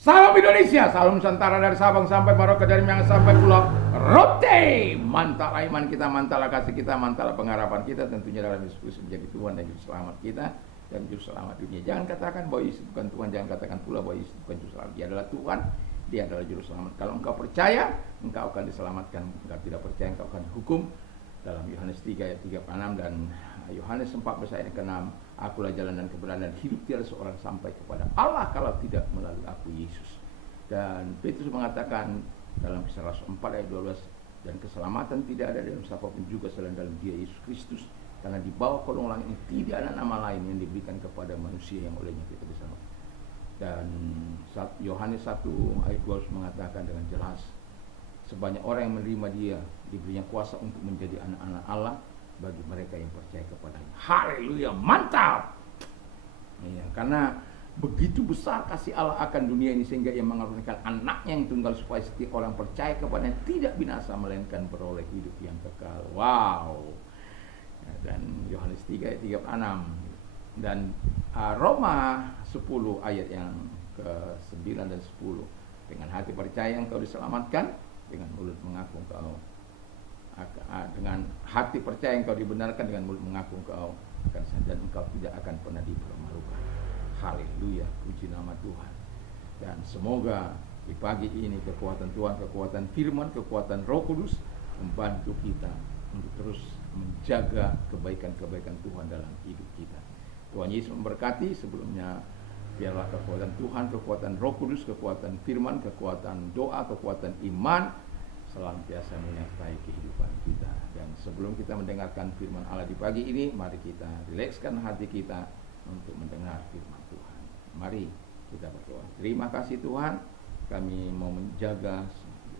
Salam Indonesia, salam Nusantara dari Sabang sampai Merauke, dari Minang sampai Pulau Rote. Mantap iman kita, mantap kasih kita, mantap pengharapan kita tentunya dalam Yesus Kristus menjadi Tuhan dan Juru Selamat kita dan Juru Selamat dunia. Jangan katakan bahwa Yesus bukan Tuhan, jangan katakan pula bahwa Yesus bukan Juru Selamat. Dia adalah Tuhan, Dia adalah Juru Selamat. Kalau engkau percaya, engkau akan diselamatkan. Engkau tidak percaya, engkau akan dihukum. Dalam Yohanes 3 ayat 36 dan Yohanes 14 ayat ke-6, akulah jalan dan kebenaran dan hidup, tiada seorang sampai kepada Allah kalau tidak melalui aku, Yesus. Dan Petrus mengatakan dalam Kisah Rasul 4 ayat 12, dan keselamatan tidak ada dalam siapapun juga selain dalam Dia Yesus Kristus, karena di bawah kolong langit ini tidak ada nama lain yang diberikan kepada manusia yang olehnya kita diselamatkan. Dan Yohanes 1 ayat 12 mengatakan dengan jelas, sebanyak orang yang menerima Dia diberinya kuasa untuk menjadi anak-anak Allah bagi mereka yang percaya kepadanya. Haleluya, mantap. Ya, karena begitu besar kasih Allah akan dunia ini sehingga Ia mengaruniakan anaknya yang tunggal supaya setiap orang percaya kepadanya tidak binasa melainkan beroleh hidup yang kekal. Wow. Ya, dan Yohanes 3 ayat 36 dan Roma 10 ayat yang ke-9 dan 10. Dengan hati percaya engkau diselamatkan, dengan mulut mengaku engkau dengan hati percaya engkau dibenarkan, dengan mulut mengaku engkau akan selamat dan engkau tidak akan pernah dipermalukan. Haleluya, puji nama Tuhan. Dan semoga di pagi ini kekuatan Tuhan, kekuatan firman, kekuatan Roh Kudus membantu kita untuk terus menjaga kebaikan-kebaikan Tuhan dalam hidup kita. Tuhan Yesus memberkati. Sebelumnya biarlah kekuatan Tuhan, kekuatan Roh Kudus, kekuatan firman, kekuatan doa, kekuatan iman senantiasa menyertai kehidupan kita. Dan sebelum kita mendengarkan firman Allah di pagi ini, mari kita rilekskan hati kita untuk mendengar firman Tuhan. Mari kita berdoa. Terima kasih Tuhan, kami mau menjaga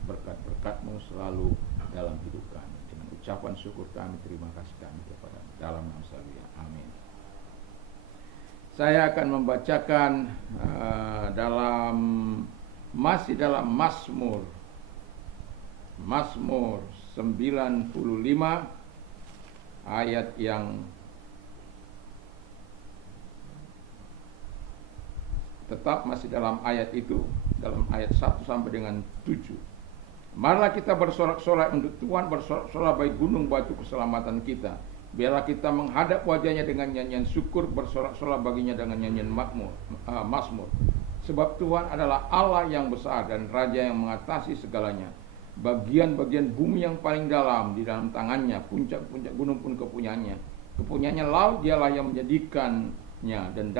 berkat-berkat-Mu selalu dalam hidup kami. Dengan ucapan syukur kami, terima kasih kami kepada dalam nama Yesus. Amin. Saya akan membacakan masih dalam Mazmur 95 ayat yang tetap masih dalam ayat itu, dalam ayat 1 sampai dengan 7. Marilah kita bersorak-sorai untuk Tuhan, bersorak-sorai bagi gunung batu keselamatan kita. Biarlah kita menghadap wajahnya dengan nyanyian syukur, bersorak-sorai baginya dengan nyanyian mazmur. Sebab Tuhan adalah Allah yang besar dan Raja yang mengatasi segalanya. Bagian-bagian bumi yang paling dalam di dalam tangannya, puncak-puncak gunung pun kepunyaannya. Kepunyaannya laut, dialah yang menjadikannya, dan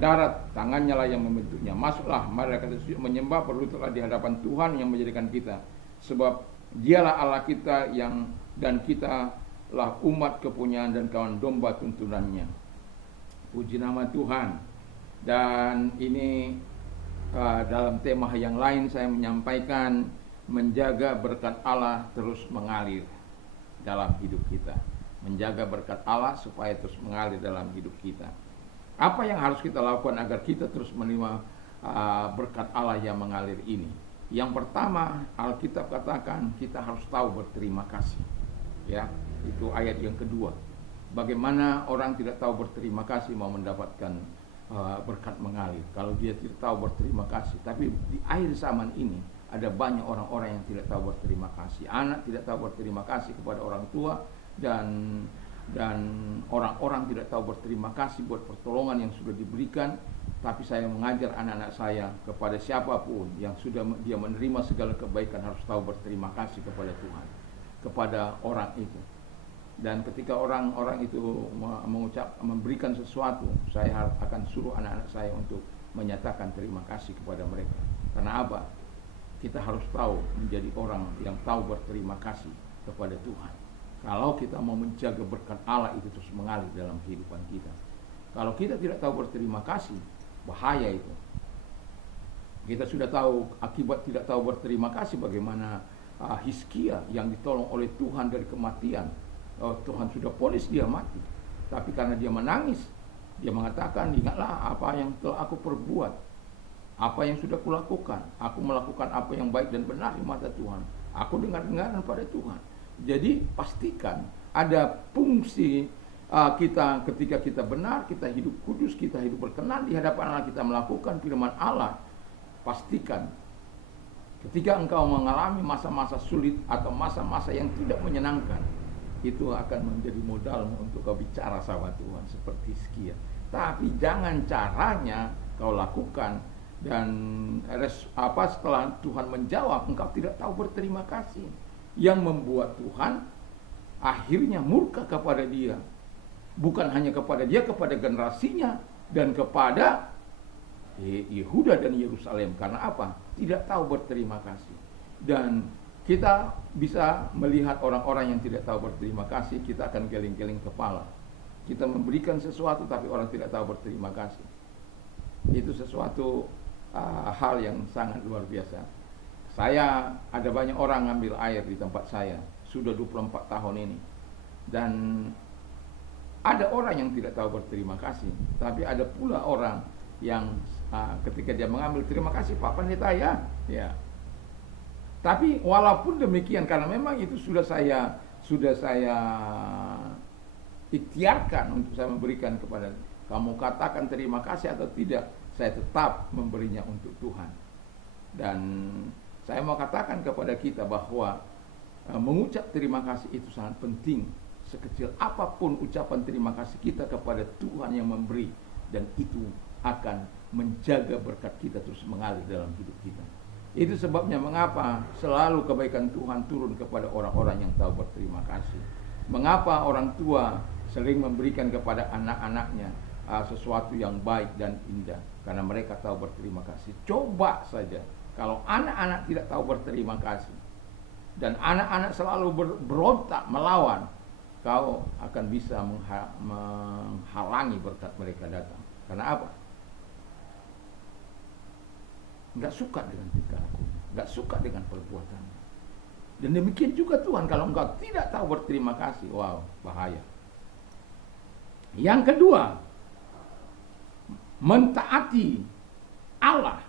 darat tangannya lah yang membentuknya. Masuklah, marilah kita sujud menyembah, berlututlah di hadapan Tuhan yang menjadikan kita. Sebab Dialah Allah kita dan kita lah umat kepunyaan dan kawan domba tuntunannya. Puji nama Tuhan. Dan ini dalam tema yang lain saya menyampaikan menjaga berkat Allah terus mengalir dalam hidup kita. Menjaga berkat Allah supaya terus mengalir dalam hidup kita. Apa yang harus kita lakukan agar kita terus menerima berkat Allah yang mengalir ini? Yang pertama, Alkitab katakan kita harus tahu berterima kasih. Ya, itu ayat yang kedua. Bagaimana orang tidak tahu berterima kasih mau mendapatkan berkat mengalir kalau dia tidak tahu berterima kasih. Tapi di akhir zaman ini ada banyak orang-orang yang tidak tahu berterima kasih. Anak tidak tahu berterima kasih kepada orang tua, dan orang-orang tidak tahu berterima kasih buat pertolongan yang sudah diberikan. Tapi saya mengajar anak-anak saya, kepada siapapun yang sudah dia menerima segala kebaikan harus tahu berterima kasih kepada Tuhan, kepada orang itu. Dan ketika orang-orang itu memberikan sesuatu, saya akan suruh anak-anak saya untuk menyatakan terima kasih kepada mereka. Karena apa? Kita harus tahu menjadi orang yang tahu berterima kasih kepada Tuhan. Kalau kita mau menjaga berkat Allah itu terus mengalir dalam kehidupan kita. Kalau kita tidak tahu berterima kasih, bahaya itu. Kita sudah tahu akibat tidak tahu berterima kasih bagaimana Hizkia yang ditolong oleh Tuhan dari kematian. Tuhan sudah vonis dia mati, tapi karena dia menangis, dia mengatakan, ingatlah apa yang telah aku perbuat, apa yang sudah kulakukan. Aku melakukan apa yang baik dan benar di mata Tuhan. Aku dengar-dengaran pada Tuhan. Jadi pastikan ada fungsi kita ketika kita benar, kita hidup kudus, kita hidup berkenan di hadapan Allah, kita melakukan firman Allah, pastikan ketika engkau mengalami masa-masa sulit atau masa-masa yang tidak menyenangkan, itu akan menjadi modalmu untuk kau bicara sama Tuhan seperti Hizkia. Tapi jangan caranya kau lakukan dan setelah Tuhan menjawab engkau tidak tahu berterima kasih, yang membuat Tuhan akhirnya murka kepada dia. Bukan hanya kepada dia, kepada generasinya dan kepada Yehuda dan Yerusalem. Karena apa? Tidak tahu berterima kasih. Dan kita bisa melihat orang-orang yang tidak tahu berterima kasih, kita akan geleng-geleng kepala. Kita memberikan sesuatu tapi orang tidak tahu berterima kasih. Itu sesuatu hal yang sangat luar biasa. Ada banyak orang ngambil air di tempat saya sudah 24 tahun ini. Dan ada orang yang tidak tahu berterima kasih, tapi ada pula orang yang ketika dia mengambil, terima kasih Pak Pendeta ya. Tapi walaupun demikian, karena memang itu sudah saya ikhtiarkan untuk saya memberikan kepada kamu, katakan terima kasih atau tidak, saya tetap memberinya untuk Tuhan. Dan saya mau katakan kepada kita bahwa mengucap terima kasih itu sangat penting. Sekecil apapun ucapan terima kasih kita kepada Tuhan yang memberi, dan itu akan menjaga berkat kita terus mengalir dalam hidup kita. Itu sebabnya mengapa selalu kebaikan Tuhan turun kepada orang-orang yang tahu berterima kasih. Mengapa orang tua sering memberikan kepada anak-anaknya sesuatu yang baik dan indah, karena mereka tahu berterima kasih. Coba saja kalau anak-anak tidak tahu berterima kasih dan anak-anak selalu berontak melawan, kau akan bisa menghalangi berkat mereka datang. Karena apa? Enggak suka dengan tingkah lakunya, enggak suka dengan perbuatannya. Dan demikian juga Tuhan, kalau engkau tidak tahu berterima kasih, wow, bahaya. Yang kedua, mentaati Allah.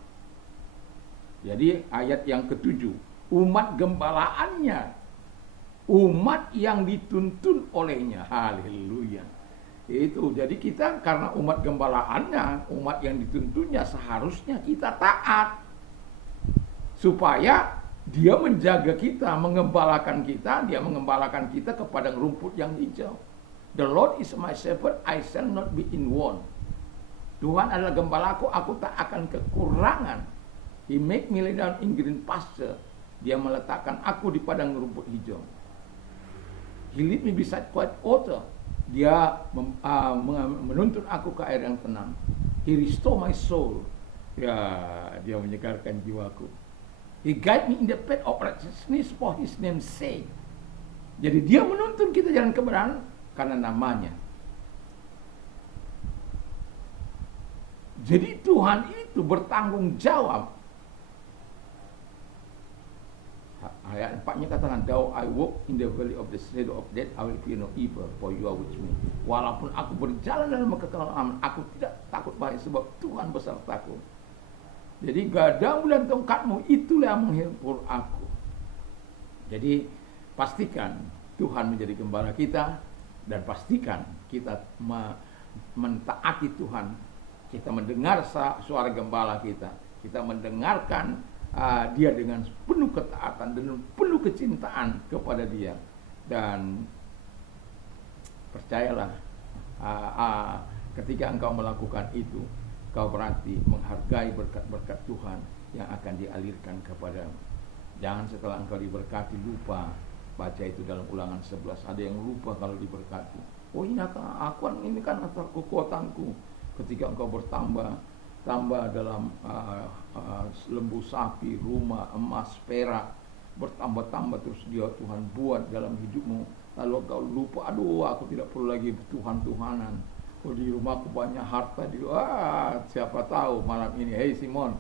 Jadi ayat yang ketujuh, umat gembalaannya, umat yang dituntun olehnya. Haleluya. Itu jadi kita karena umat gembalaannya, umat yang dituntunnya, seharusnya kita taat supaya dia menjaga kita, mengembalakan kita. Dia mengembalakan kita ke padang rumput yang hijau. The Lord is my shepherd, I shall not be in want. Tuhan adalah gembalaku, aku tak akan kekurangan. He make me lie down in green pasture. Dia meletakkan aku di padang rumput hijau. He lead me beside quiet water. Dia menuntun aku ke air yang tenang. He restore my soul. Ya, dia menyegarkan jiwaku. He guide me in the path of righteousness for His name's sake. Jadi dia menuntun kita jalan kebenaran karena namanya. Jadi Tuhan itu bertanggung jawab. Ayat 4-nya katakan, though I walk in the valley of the shadow of death, I will fear no evil, for you are with me. Walaupun aku berjalan dalam kekelaman, aku tidak takut bahaya, sebab Tuhan besertaku. Jadi gadamu dan tongkatmu itulah yang menghibur aku. Jadi pastikan Tuhan menjadi gembala kita, dan pastikan kita mentaati Tuhan. Kita mendengar suara gembala kita. Kita mendengarkan dia dengan penuh ketaatan dan penuh kecintaan kepada dia. Dan percayalah, ketika engkau melakukan itu, kau berarti menghargai berkat-berkat Tuhan yang akan dialirkan kepadamu. Jangan setelah engkau diberkati lupa baca itu dalam Ulangan 11. Ada yang lupa kalau diberkati. Oh ini kan atas kekuatanku. Ketika engkau bertambah dalam lembu sapi, rumah, emas, perak, bertambah-tambah terus dia Tuhan buat dalam hidupmu. Lalu kau lupa, aduh aku tidak perlu lagi Tuhan-Tuhanan. Oh di rumahku banyak harta, siapa tahu malam ini, hey Simon,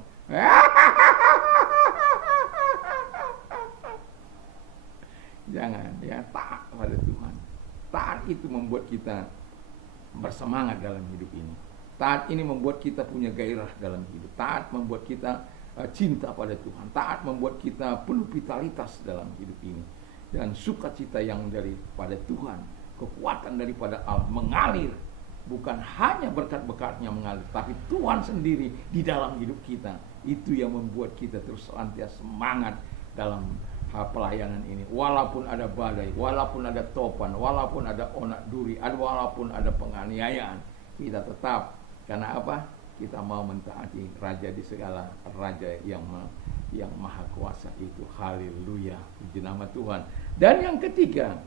jangan, ya taat pada Tuhan. Taat itu membuat kita bersemangat dalam hidup ini. Taat ini membuat kita punya gairah dalam hidup. Taat membuat kita cinta pada Tuhan. Taat membuat kita penuh vitalitas dalam hidup ini. Dan sukacita yang daripada Tuhan kekuatan daripada Allah mengalir. Bukan hanya berkat-berkatnya mengalir, tapi Tuhan sendiri di dalam hidup kita. Itu yang membuat kita terus senantiasa semangat dalam hal pelayanan ini. Walaupun ada badai, walaupun ada topan, walaupun ada onak duri, walaupun ada penganiayaan, kita tetap. Karena apa? Kita mau mentaati Raja di segala, Raja yang maha kuasa itu. Haleluya, puji nama Tuhan. Dan yang ketiga,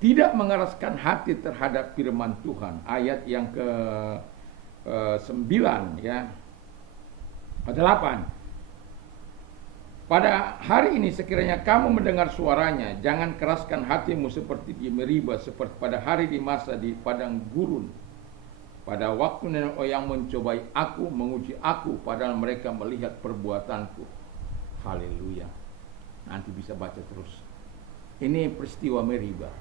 tidak mengeraskan hati terhadap firman Tuhan. Ayat yang ke 9 ya. 8. Pada hari ini sekiranya kamu mendengar suaranya, jangan keraskan hatimu seperti di Meribah, seperti pada hari di masa di padang gurun. Pada waktu nenek moyang mencobai aku, menguji aku, padahal mereka melihat perbuatanku. Haleluya. Nanti bisa baca terus. Ini peristiwa Meribah.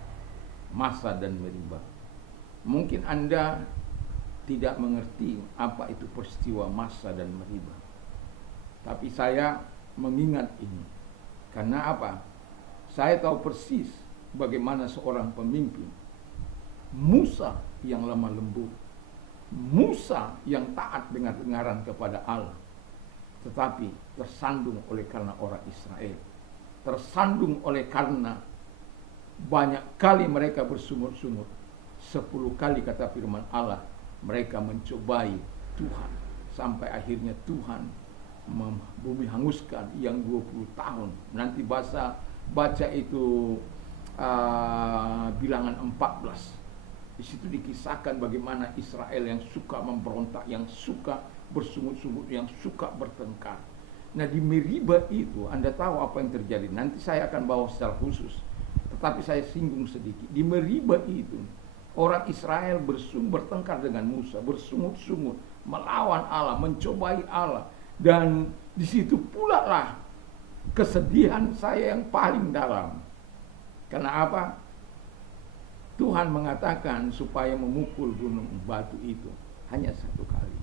Masa dan Meribah. Mungkin Anda tidak mengerti apa itu peristiwa Masa dan Meribah. Tapi saya mengingat ini. Karena apa? Saya tahu persis bagaimana seorang pemimpin, Musa yang lemah lembut, Musa yang taat dengar-dengaran kepada Allah, tetapi tersandung oleh karena orang Israel, tersandung oleh karena banyak kali mereka bersungut-sungut. 10 kali kata firman Allah, mereka mencobai Tuhan. Sampai akhirnya Tuhan bumi hanguskan yang 20 tahun. Nanti baca itu Bilangan 14. Di situ dikisahkan bagaimana Israel yang suka memberontak, yang suka bersungut-sungut, yang suka bertengkar. Nah di Meribah itu Anda tahu apa yang terjadi. Nanti saya akan bawa secara khusus. Tetapi saya singgung sedikit. Di Meribah itu orang Israel bertengkar dengan Musa, bersungut-sungut, melawan Allah, mencobai Allah. Dan di situ pula lah kesedihan saya yang paling dalam. Karena apa? Tuhan mengatakan supaya memukul gunung batu itu hanya 1 kali.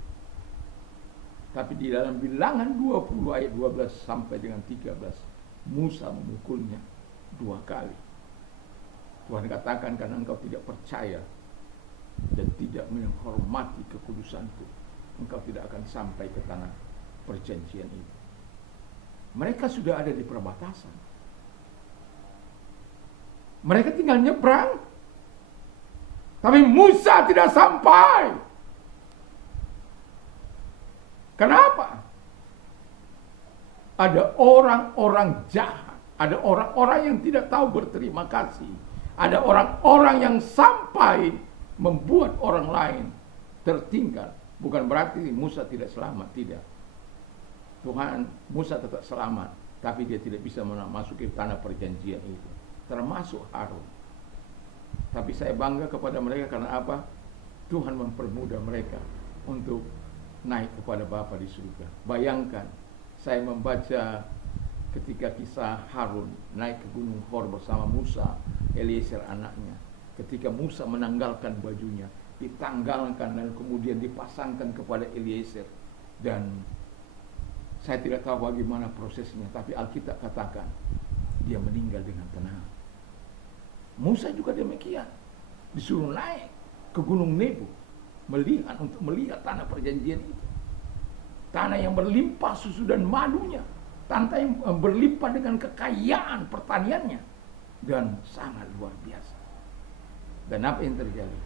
Tapi di dalam Bilangan 20 ayat 12 sampai dengan 13, Musa memukulnya 2 kali. Tuhan katakan, karena engkau tidak percaya dan tidak menghormati kekudusanku, engkau tidak akan sampai ke tanah perjanjian itu. Mereka sudah ada di perbatasan. Mereka tinggal nyebrang. Tapi Musa tidak sampai. Kenapa? Ada orang-orang jahat. Ada orang-orang yang tidak tahu berterima kasih. Ada orang-orang yang sampai membuat orang lain tertinggal. Bukan berarti Musa tidak selamat, tidak. Tuhan, Musa tetap selamat, tapi dia tidak bisa memasuki tanah perjanjian itu. Termasuk Harun. Tapi saya bangga kepada mereka karena apa? Tuhan mempermudah mereka untuk naik kepada Bapa di surga. Bayangkan, saya membaca ketika kisah Harun naik ke Gunung Hor bersama Musa, Eliezer anaknya. Ketika Musa menanggalkan bajunya, ditanggalkan dan kemudian dipasangkan kepada Eliezer. Dan saya tidak tahu bagaimana prosesnya, tapi Alkitab katakan dia meninggal dengan tenang. Musa juga demikian, disuruh naik ke Gunung Nebo untuk melihat tanah perjanjian itu. Tanah yang berlimpah susu dan madunya, tanah yang berlimpah dengan kekayaan pertaniannya, dan sangat luar biasa. Dan apa yang terjadi?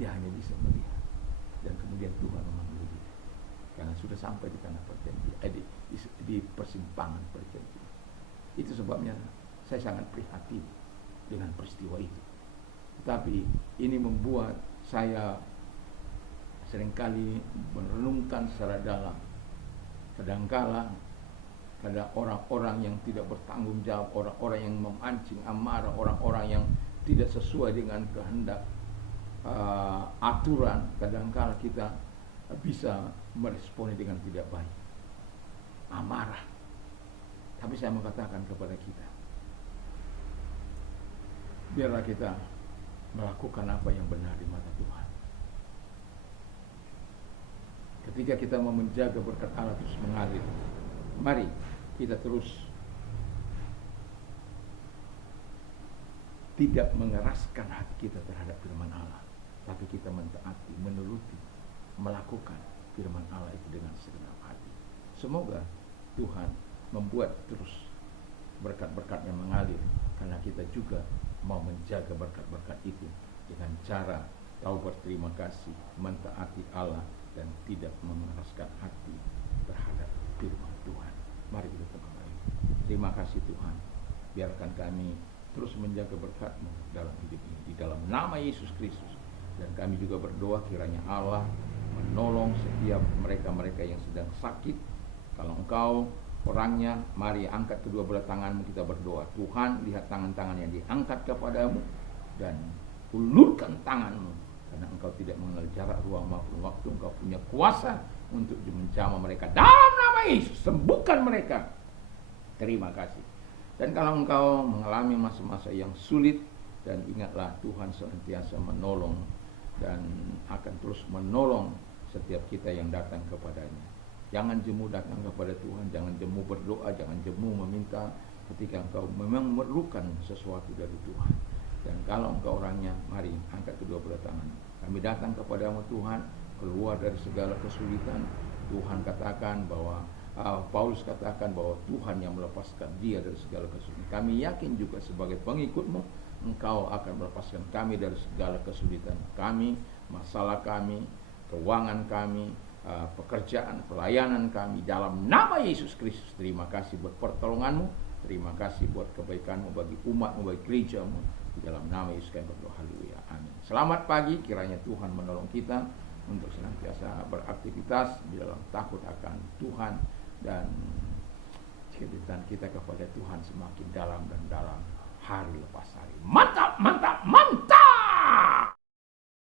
Dia hanya bisa melihat, dan kemudian Tuhan memanggil dia karena sudah sampai di tanah perjanjian, di persimpangan perjanjian. Itu sebabnya saya sangat prihatin dengan peristiwa itu. Tapi ini membuat saya seringkali merenungkan secara dalam. Kadangkala ada orang-orang yang tidak bertanggung jawab, orang-orang yang memancing amarah, orang-orang yang tidak sesuai dengan kehendak aturan. Kadangkala kita bisa meresponi dengan tidak baik, amarah. Tapi saya mengatakan kepada kita, biarlah kita melakukan apa yang benar di mata Tuhan. Ketika kita mau menjaga berkat Allah terus mengalir, mari kita terus tidak mengeraskan hati kita terhadap firman Allah, tapi kita mentaati, menuruti, melakukan firman Allah itu dengan segenap hati. Semoga Tuhan membuat terus berkat-berkat yang mengalir, karena kita juga mau menjaga berkat-berkat itu dengan cara tahu berterima kasih, mentaati Allah, dan tidak mengeraskan hati terhadap firman Tuhan. Mari kita kembali. Terima kasih Tuhan, biarkan kami terus menjaga berkat-Mu dalam hidup ini, di dalam nama Yesus Kristus. Dan kami juga berdoa kiranya Allah menolong setiap mereka-mereka yang sedang sakit. Kalau Engkau orangnya, mari angkat kedua belah tanganmu, kita berdoa. Tuhan, lihat tangan-tangan yang diangkat kepadamu dan ulurkan tanganmu, karena Engkau tidak mengenal jarak, ruang maupun waktu. Engkau punya kuasa untuk menjamah mereka. Dalam nama Yesus, sembuhkan mereka. Terima kasih. Dan kalau engkau mengalami masa-masa yang sulit, dan ingatlah Tuhan senantiasa menolong dan akan terus menolong setiap kita yang datang kepadanya. Jangan jemu datang kepada Tuhan, jangan jemu berdoa, jangan jemu meminta ketika engkau memang memerlukan sesuatu dari Tuhan. Dan kalau engkau orangnya, mari angkat kedua belah tangan. Kami datang kepadamu Tuhan, keluar dari segala kesulitan. Tuhan katakan bahwa Paulus katakan bahwa Tuhan yang melepaskan dia dari segala kesulitan. Kami yakin juga sebagai pengikut-Mu, Engkau akan melepaskan kami dari segala kesulitan kami, masalah kami, keuangan kami, pekerjaan, pelayanan kami, dalam nama Yesus Kristus. Terima kasih buat pertolongan-Mu, terima kasih buat kebaikan-Mu bagi umat-Mu, bagi gereja-Mu. Di dalam nama Yesus kami berdoa, haleluya, amin. Selamat pagi, kiranya Tuhan menolong kita untuk senantiasa beraktivitas di dalam takut akan Tuhan, dan kecintaan kita kepada Tuhan semakin dalam dan dalam hari lepas hari. Mantap, mantap, mantap!